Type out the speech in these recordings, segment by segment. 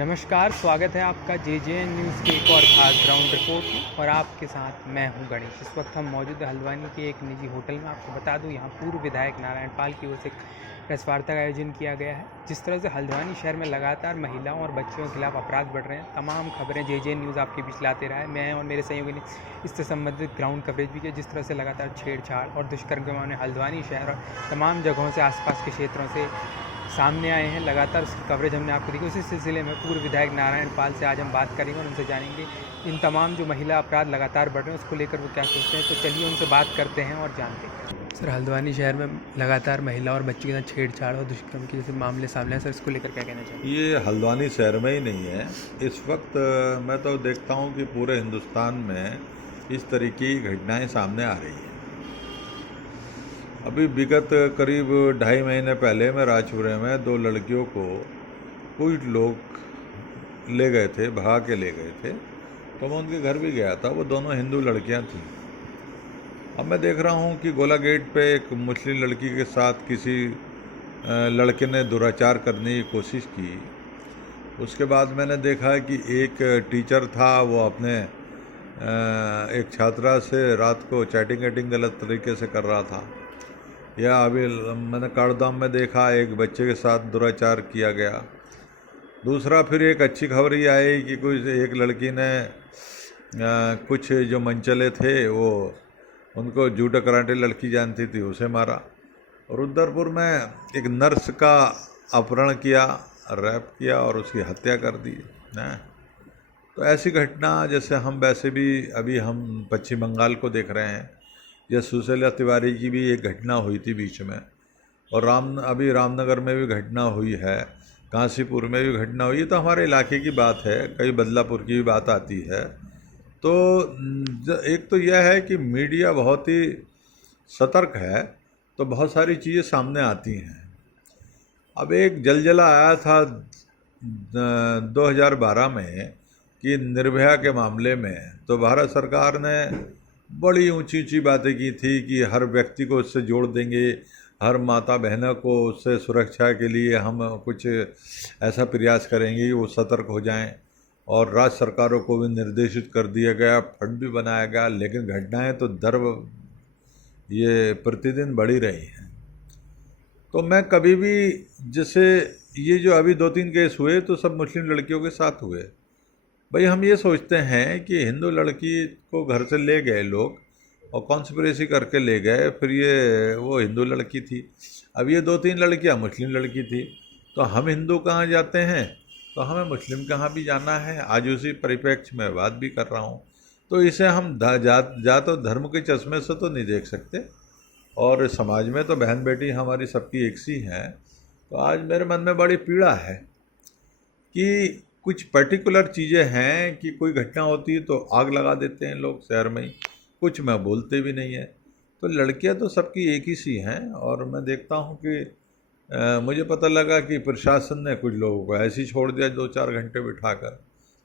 नमस्कार, स्वागत है आपका जेजेएन न्यूज़ के एक और ख़ास ग्राउंड रिपोर्ट में और आपके साथ मैं हूं गणेश। इस वक्त हम मौजूद हैं हल्द्वानी के एक निजी होटल में। आपको बता दूं, यहां पूर्व विधायक नारायण पाल की ओर से प्रेस वार्ता का आयोजन किया गया है। जिस तरह से हल्द्वानी शहर में लगातार महिलाओं और बच्चों के खिलाफ अपराध बढ़ रहे हैं, तमाम खबरें जेजेएन न्यूज़ आपके बीच लाते रहा है। मैं और मेरे सहयोगी ने इससे संबंधित ग्राउंड कवरेज भी किया। जिस तरह से लगातार छेड़छाड़ और दुष्कर्म के मामले हल्द्वानी शहर और तमाम जगहों से आसपास के क्षेत्रों से सामने आए हैं, लगातार उसकी कवरेज हमने आपको दी। उसी सिलसिले में पूर्व विधायक नारायण पाल से आज हम बात करेंगे और उनसे जानेंगे इन तमाम जो महिला अपराध लगातार बढ़ रहे हैं उसको लेकर वो क्या सोचते हैं। तो चलिए उनसे बात करते हैं और जानते हैं। सर, हल्द्वानी शहर में लगातार महिला और बच्ची के साथ छेड़छाड़ और दुष्कर्म के जैसे मामले सामने हैं, सर इसको लेकर क्या कहना चाहिए? ये हल्द्वानी शहर में ही नहीं है। इस वक्त मैं तो देखता हूँ कि पूरे हिंदुस्तान में इस तरीके की घटनाएं सामने आ रही हैं। अभी विगत करीब 2.5 महीने पहले मैं राजपुरे में 2 लड़कियों को कुछ लोग ले गए थे, भगा के ले गए थे। तो मैं उनके घर भी गया था। वो दोनों हिंदू लड़कियां थीं। अब मैं देख रहा हूँ कि गोला गेट पे एक मुस्लिम लड़की के साथ किसी लड़के ने दुराचार करने की कोशिश की। उसके बाद मैंने देखा कि एक टीचर था, वो अपने एक छात्रा से रात को चैटिंग गलत तरीके से कर रहा था। या अभी मैंने कारदाम में देखा, एक बच्चे के साथ दुराचार किया गया। दूसरा, फिर एक अच्छी खबर ये आई कि कुछ एक लड़की ने कुछ जो मंचले थे वो उनको जूडो कराटे लड़की जानती थी, उसे मारा। और रुद्रपुर में एक नर्स का अपहरण किया, रैप किया और उसकी हत्या कर दी है। तो ऐसी घटना जैसे हम वैसे भी अभी हम पश्चिम बंगाल को देख रहे हैं। यह सुशीला तिवारी की भी एक घटना हुई थी बीच में। और अभी रामनगर में भी घटना हुई है, काशीपुर में भी घटना हुई है। तो हमारे इलाके की बात है, कई बदलापुर की भी बात आती है। तो एक तो यह है कि मीडिया बहुत ही सतर्क है, तो बहुत सारी चीज़ें सामने आती हैं। अब एक जलजला आया था 2012 में कि निर्भया के मामले में, तो भारत सरकार ने बड़ी ऊंची ऊंची बातें की थी कि हर व्यक्ति को उससे जोड़ देंगे, हर माता बहनों को उससे सुरक्षा के लिए हम कुछ ऐसा प्रयास करेंगे कि वो सतर्क हो जाएं। और राज्य सरकारों को भी निर्देशित कर दिया गया, फंड भी बनाया गया। लेकिन घटनाएं तो ये प्रतिदिन बढ़ी रही हैं। तो मैं कभी भी, जैसे ये जो अभी 2-3 केस हुए तो सब मुस्लिम लड़कियों के साथ हुए। भाई, हम ये सोचते हैं कि हिंदू लड़की को घर से ले गए लोग और कॉन्स्पिरेसी करके ले गए, फिर ये वो हिंदू लड़की थी। अब ये 2-3 लड़कियां मुस्लिम लड़की थी। तो हम हिंदू कहाँ जाते हैं, तो हमें मुस्लिम कहाँ भी जाना है। आज उसी परिप्रेक्ष्य में बात भी कर रहा हूँ। तो इसे हम जात और धर्म के चश्मे से तो नहीं देख सकते। और समाज में तो बहन बेटी हमारी सबकी एक सी हैं। तो आज मेरे मन में बड़ी पीड़ा है कि कुछ पर्टिकुलर चीज़ें हैं कि कोई घटना होती है तो आग लगा देते हैं लोग शहर में ही, कुछ में बोलते भी नहीं है। तो लड़कियां तो सबकी एक ही सी हैं। और मैं देखता हूं कि मुझे पता लगा कि प्रशासन ने कुछ लोगों को ऐसे ही छोड़ दिया 2-4 घंटे बिठाकर।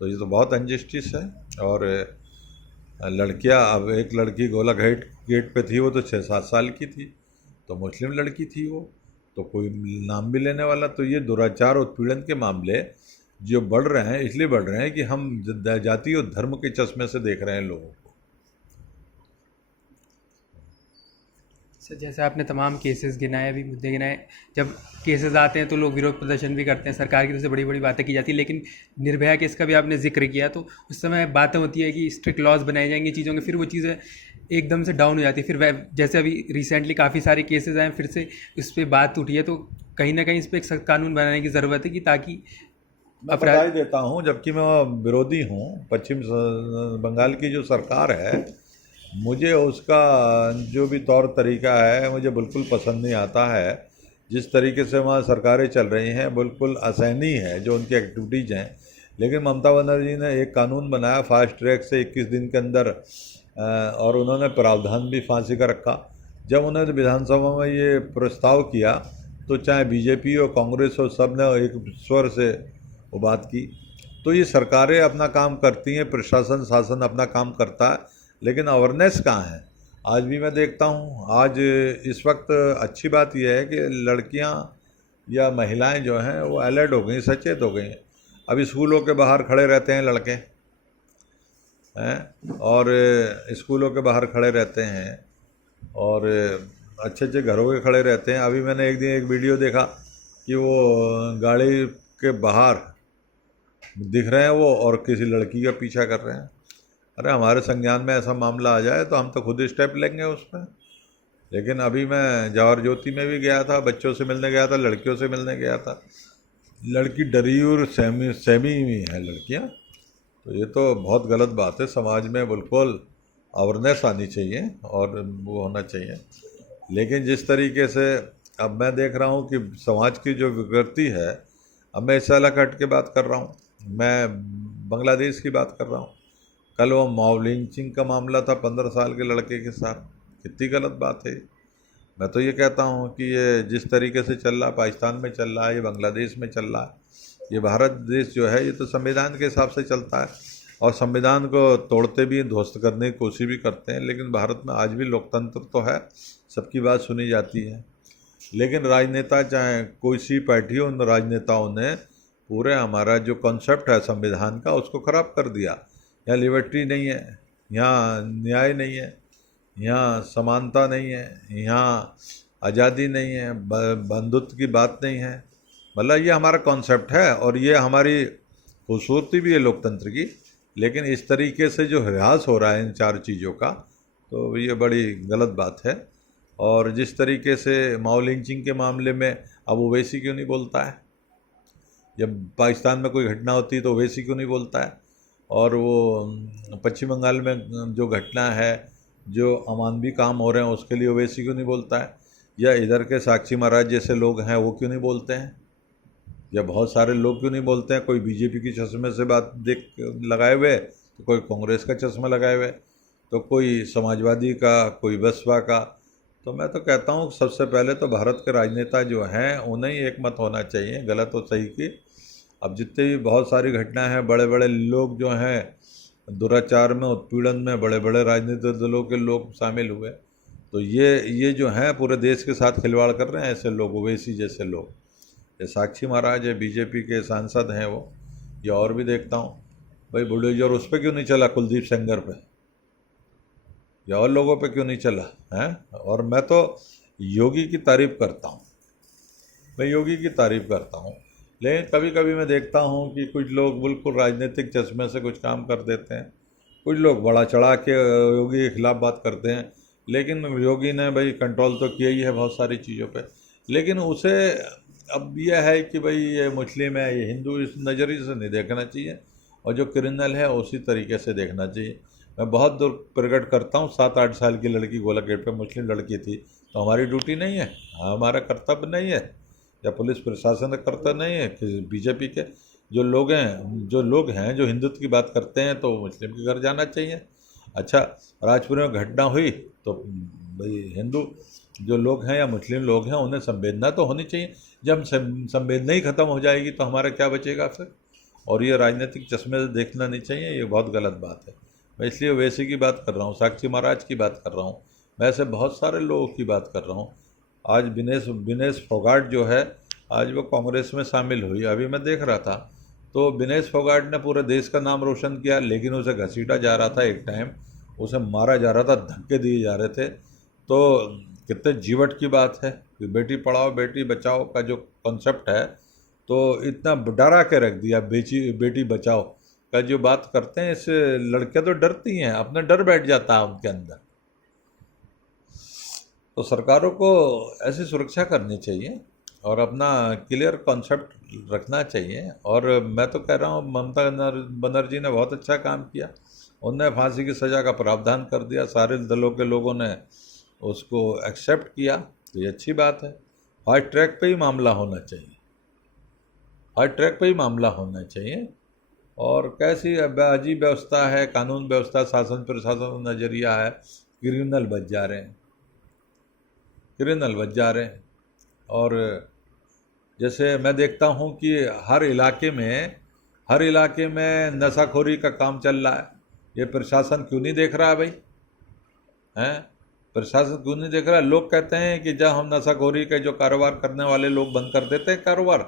तो ये तो बहुत अनजस्टिस है। और लड़कियां, अब एक लड़की गोला गेट पे थी, वो तो 6-7 साल की थी, तो मुस्लिम लड़की थी वो, तो कोई नाम भी लेने वाला। तो ये दुराचार और उत्पीड़न के मामले जो बढ़ रहे हैं, इसलिए बढ़ रहे हैं कि हम जाति और धर्म के चश्मे से देख रहे हैं लोगों को। सर, जैसे आपने तमाम केसेस गिनाए, अभी मुद्दे गिनाए, जब केसेस आते हैं तो लोग विरोध प्रदर्शन भी करते हैं, सरकार की तरफ से बड़ी बड़ी बातें की जाती है। लेकिन निर्भया केस का भी आपने जिक्र किया, तो उस समय बातें होती है कि स्ट्रिक्ट लॉज बनाए जाएंगे चीज़ों के, फिर वो चीज़ें एकदम से डाउन हो जाती है। फिर जैसे अभी रिसेंटली काफ़ी सारे केसेस आए, फिर से इस पर बात उठी है। तो कहीं ना कहीं इस पर एक सख्त कानून बनाने की ज़रूरत है कि ताकि मैं बधाई देता हूँ, जबकि मैं विरोधी हूँ। पश्चिम बंगाल की जो सरकार है, मुझे उसका जो भी तौर तरीका है मुझे बिल्कुल पसंद नहीं आता है। जिस तरीके से वहाँ सरकारें चल रही हैं बिल्कुल असहनीय है जो उनकी एक्टिविटीज़ हैं। लेकिन ममता बनर्जी ने एक कानून बनाया फास्ट ट्रैक से 21 दिन के अंदर, और उन्होंने प्रावधान भी फांसी का रखा। जब उन्होंने विधानसभा में ये प्रस्ताव किया तो चाहे बीजेपी हो कांग्रेस हो, सब ने एक स्वर से वो बात की। तो ये सरकारें अपना काम करती हैं, प्रशासन शासन अपना काम करता है, लेकिन अवेयरनेस कहाँ है? आज भी मैं देखता हूँ, आज इस वक्त अच्छी बात यह है कि लड़कियाँ या महिलाएं जो हैं वो अलर्ट हो गई, सचेत हो गई हैं। अब स्कूलों के बाहर खड़े रहते हैं लड़के हैं, और स्कूलों के बाहर खड़े रहते हैं, और अच्छे अच्छे घरों के खड़े रहते हैं। अभी मैंने एक दिन एक वीडियो देखा कि वो गाड़ी के बाहर दिख रहे हैं वो, और किसी लड़की का पीछा कर रहे हैं। अरे हमारे संज्ञान में ऐसा मामला आ जाए तो हम तो खुद स्टेप लेंगे उसमें। लेकिन अभी मैं जवाहर ज्योति में भी गया था, बच्चों से मिलने गया था, लड़कियों से मिलने गया था। लड़की डरी और सहमी सहमी हुई है लड़कियां। तो ये तो बहुत गलत बात है। समाज में बिल्कुल अवेयरनेस आनी चाहिए और वो होना चाहिए। लेकिन जिस तरीके से अब मैं देख रहा हूँ कि समाज की जो विकृति है, अब मैं इससे अलग हट के बात कर रहा हूँ, मैं बांग्लादेश की बात कर रहा हूँ। कल वो मॉब लिंचिंग का मामला था 15 साल के लड़के के साथ, कितनी गलत बात है। मैं तो ये कहता हूँ कि ये जिस तरीके से चल रहा, पाकिस्तान में चल रहा है, ये बांग्लादेश में चल रहा है, ये भारत देश जो है ये तो संविधान के हिसाब से चलता है, और संविधान को तोड़ते भी, ध्वस्त करने की कोशिश भी करते हैं। लेकिन भारत में आज भी लोकतंत्र तो है, सबकी बात सुनी जाती है। लेकिन राजनेता, चाहे कोई सी पार्टी हो, उन राजनेताओं ने पूरे हमारा जो कॉन्सेप्ट है संविधान का, उसको ख़राब कर दिया। यहाँ लिबर्टी नहीं है, यहाँ न्याय नहीं है, यहाँ समानता नहीं है, यहाँ आज़ादी नहीं है, बंधुत्व की बात नहीं है। मतलब ये हमारा कॉन्सेप्ट है और ये हमारी खूबसूरती भी है लोकतंत्र की। लेकिन इस तरीके से जो ह्रास हो रहा है इन चार चीज़ों का, तो ये बड़ी गलत बात है। और जिस तरीके से मॉब लिंचिंग के मामले में अब ओवैसी क्यों नहीं बोलता है? जब पाकिस्तान में कोई घटना होती है तो ओवैसी क्यों नहीं बोलता है? और वो पश्चिम बंगाल में जो घटना है, जो अमानवी काम हो रहे हैं, उसके लिए ओवैसी क्यों नहीं बोलता है? या इधर के साक्षी महाराज जैसे लोग हैं वो क्यों नहीं बोलते हैं? या बहुत सारे लोग क्यों नहीं बोलते हैं? कोई बीजेपी की चश्मे से बात देख लगाए हुए, तो कोई कांग्रेस का चश्मा लगाए हुए, तो कोई समाजवादी का, कोई बसपा का। तो मैं तो कहता हूँ सबसे पहले तो भारत के राजनेता जो हैं उन्हें ही एक मत होना चाहिए, गलत और सही की। अब जितने भी बहुत सारी घटनाएं हैं, बड़े बड़े लोग जो हैं दुराचार में, उत्पीड़न में, बड़े बड़े राजनीतिक दलों के लोग शामिल हुए, तो ये जो हैं पूरे देश के साथ खिलवाड़ कर रहे हैं ऐसे लोग, ओवैसी जैसे लोग। ये साक्षी महाराज है, बीजेपी के सांसद हैं वो, या और भी देखता हूँ भाई बुलडोजर उस पर क्यों नहीं चला, कुलदीप सेंगर पे, या और लोगों पे क्यों नहीं चला है? और मैं तो योगी की तारीफ़ करता हूँ, मैं योगी की तारीफ़ करता हूँ। लेकिन कभी कभी मैं देखता हूँ कि कुछ लोग बिल्कुल राजनीतिक चश्मे से कुछ काम कर देते हैं, कुछ लोग बड़ा चढ़ा के योगी के खिलाफ बात करते हैं। लेकिन योगी ने भाई कंट्रोल तो किया ही है बहुत सारी चीज़ों पे, लेकिन उसे अब यह है कि भाई ये मुस्लिम है, ये हिंदू, इस नज़रिए से नहीं देखना चाहिए, और जो क्रिमिनल है उसी तरीके से देखना चाहिए। मैं बहुत दुख प्रकट करता हूँ, 7-8 साल की लड़की गोलाघाट पे, मुस्लिम लड़की थी, तो हमारी ड्यूटी नहीं है, हमारा कर्तव्य नहीं है, या पुलिस प्रशासन का कर्तव्य नहीं है कि बीजेपी के जो लोग हैं जो हिंदुत्व की बात करते हैं, तो मुस्लिम के घर जाना चाहिए। अच्छा, राजपुर में घटना हुई तो भाई हिंदू जो लोग हैं या मुस्लिम लोग हैं उन्हें संवेदना तो होनी चाहिए। जब संवेदना ही ख़त्म हो जाएगी तो हमारा क्या बचेगा फिर? और ये राजनीतिक चश्मे से देखना नहीं चाहिए, ये बहुत गलत बात है। मैं इसलिए वैसे की बात कर रहा हूँ, साक्षी महाराज की बात कर रहा हूँ, मैं ऐसे बहुत सारे लोगों की बात कर रहा हूँ। आज विनेश फोगाट जो है, आज वो कांग्रेस में शामिल हुई, अभी मैं देख रहा था, तो विनेश फोगाट ने पूरे देश का नाम रोशन किया, लेकिन उसे घसीटा जा रहा था, एक टाइम उसे मारा जा रहा था, धक्के दिए जा रहे थे। तो कितने जीवट की बात है कि बेटी पढ़ाओ बेटी बचाओ का जो कॉन्सेप्ट है, तो इतना डरा के रख दिया। बेटी बचाओ का जो बात करते हैं, इससे लड़कियां तो डरती हैं, अपना डर बैठ जाता है उनके अंदर। तो सरकारों को ऐसी सुरक्षा करनी चाहिए और अपना क्लियर कॉन्सेप्ट रखना चाहिए। और मैं तो कह रहा हूँ ममता बनर्जी ने बहुत अच्छा काम किया, उनने फांसी की सज़ा का प्रावधान कर दिया, सारे दलों के लोगों ने उसको एक्सेप्ट किया, तो ये अच्छी बात है। फास्ट ट्रैक पे ही मामला होना चाहिए, फास्ट ट्रैक पे ही मामला होना चाहिए। और कैसी अजीब व्यवस्था है, कानून व्यवस्था, शासन प्रशासन का नज़रिया है, क्रिमिनल बच जा रहे हैं, क्रिमिनल बच जा रहे हैं। और जैसे मैं देखता हूँ कि हर इलाके में नशाखोरी का काम चल रहा है, ये प्रशासन क्यों नहीं देख रहा है भाई? हैं, प्रशासन क्यों नहीं देख रहा है? लोग कहते हैं कि जब हम नशाखोरी के जो कारोबार करने वाले लोग बंद कर देते हैं कारोबार,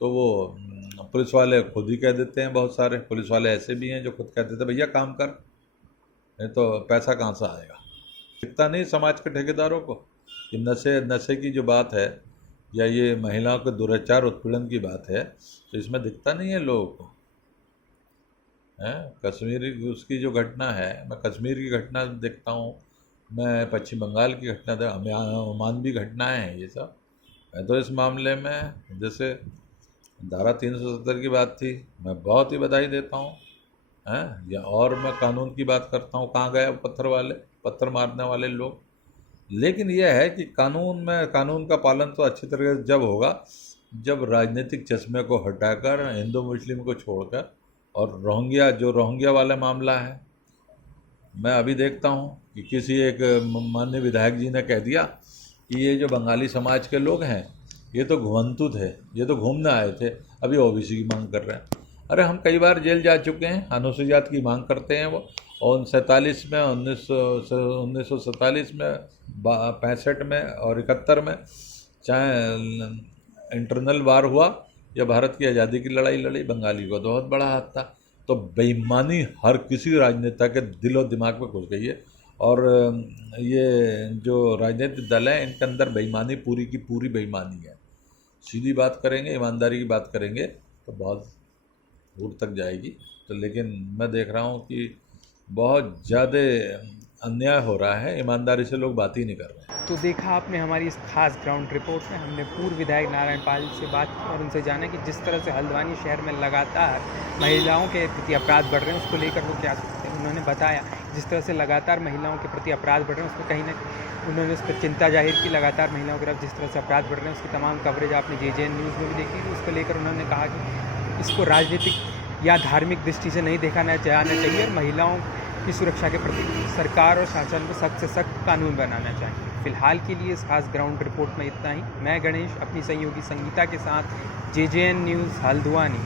तो वो पुलिस वाले खुद ही कह देते हैं, बहुत सारे पुलिस वाले ऐसे भी हैं जो खुद कह देते हैं भैया काम कर, नहीं तो पैसा कहाँ से आएगा। दिखता नहीं समाज के ठेकेदारों को कि नशे की जो बात है या ये महिलाओं के दुराचार उत्पीड़न की बात है, तो इसमें दिखता नहीं है लोगों को। हैं, कश्मीर उसकी जो घटना है, मैं कश्मीर की घटना देखता हूँ, मैं पश्चिम बंगाल की घटना मानवीय घटनाएं हैं ये सब। मैं तो इस मामले में जैसे धारा 370 की बात थी, मैं बहुत ही बधाई देता हूँ। हैं, या और मैं कानून की बात करता हूँ, कहाँ गए पत्थर मारने वाले लोग। लेकिन यह है कि कानून का पालन तो अच्छी तरह से जब होगा जब राजनीतिक चश्मे को हटाकर, हिंदू मुस्लिम को छोड़कर, और रोहिंग्या वाला मामला है, मैं अभी देखता हूँ कि किसी एक माननीय विधायक जी ने कह दिया कि ये जो बंगाली समाज के लोग हैं ये तो घुमंतु थे, ये तो घूमने आए थे, अभी ओबीसी की मांग कर रहे हैं। अरे हम कई बार जेल जा चुके हैं, अनुसूचित जाति की मांग करते हैं वो, और 1947 में, 1947 में, 65 में और 71 में, चाहे इंटरनल वार हुआ या भारत की आज़ादी की लड़ाई लड़ी, बंगाली को बहुत बड़ा हाथ था। तो बेईमानी हर किसी राजनेता के दिलो दिमाग में घुस गई है, और ये जो राजनीतिक दल हैं इनके अंदर बेईमानी पूरी की पूरी बेईमानी है। सीधी बात करेंगे, ईमानदारी की बात करेंगे तो बहुत दूर तक जाएगी। तो लेकिन मैं देख रहा हूँ कि बहुत ज़्यादा अन्याय हो रहा है, ईमानदारी से लोग बात ही नहीं कर रहे हैं। तो देखा आपने हमारी इस खास ग्राउंड रिपोर्ट में हमने पूर्व विधायक नारायण पाल से बात की और उनसे जाना कि जिस तरह से हल्द्वानी शहर में लगातार महिलाओं के प्रति अपराध बढ़ रहे हैं उसको लेकर वो क्या सोचते हैं। उन्होंने बताया जिस तरह से लगातार महिलाओं के प्रति अपराध बढ़ रहे हैं उसमें कहीं ना उन्होंने उस पर चिंता जाहिर की। लगातार महिलाओं की तरफ जिस तरह से अपराध बढ़ रहे हैं उसकी तमाम कवरेज आपने JJN न्यूज़ में भी देखी। उसको लेकर उन्होंने कहा कि इसको राजनीतिक या धार्मिक दृष्टि से नहीं जाना चाहिए और महिलाओं की सुरक्षा के प्रति सरकार और शासन को सख्त से सख्त कानून बनाना चाहिए। फिलहाल के लिए इस खास ग्राउंड रिपोर्ट में इतना ही। मैं गणेश अपनी सहयोगी संगीता के साथ JJN न्यूज़ हल्द्वानी।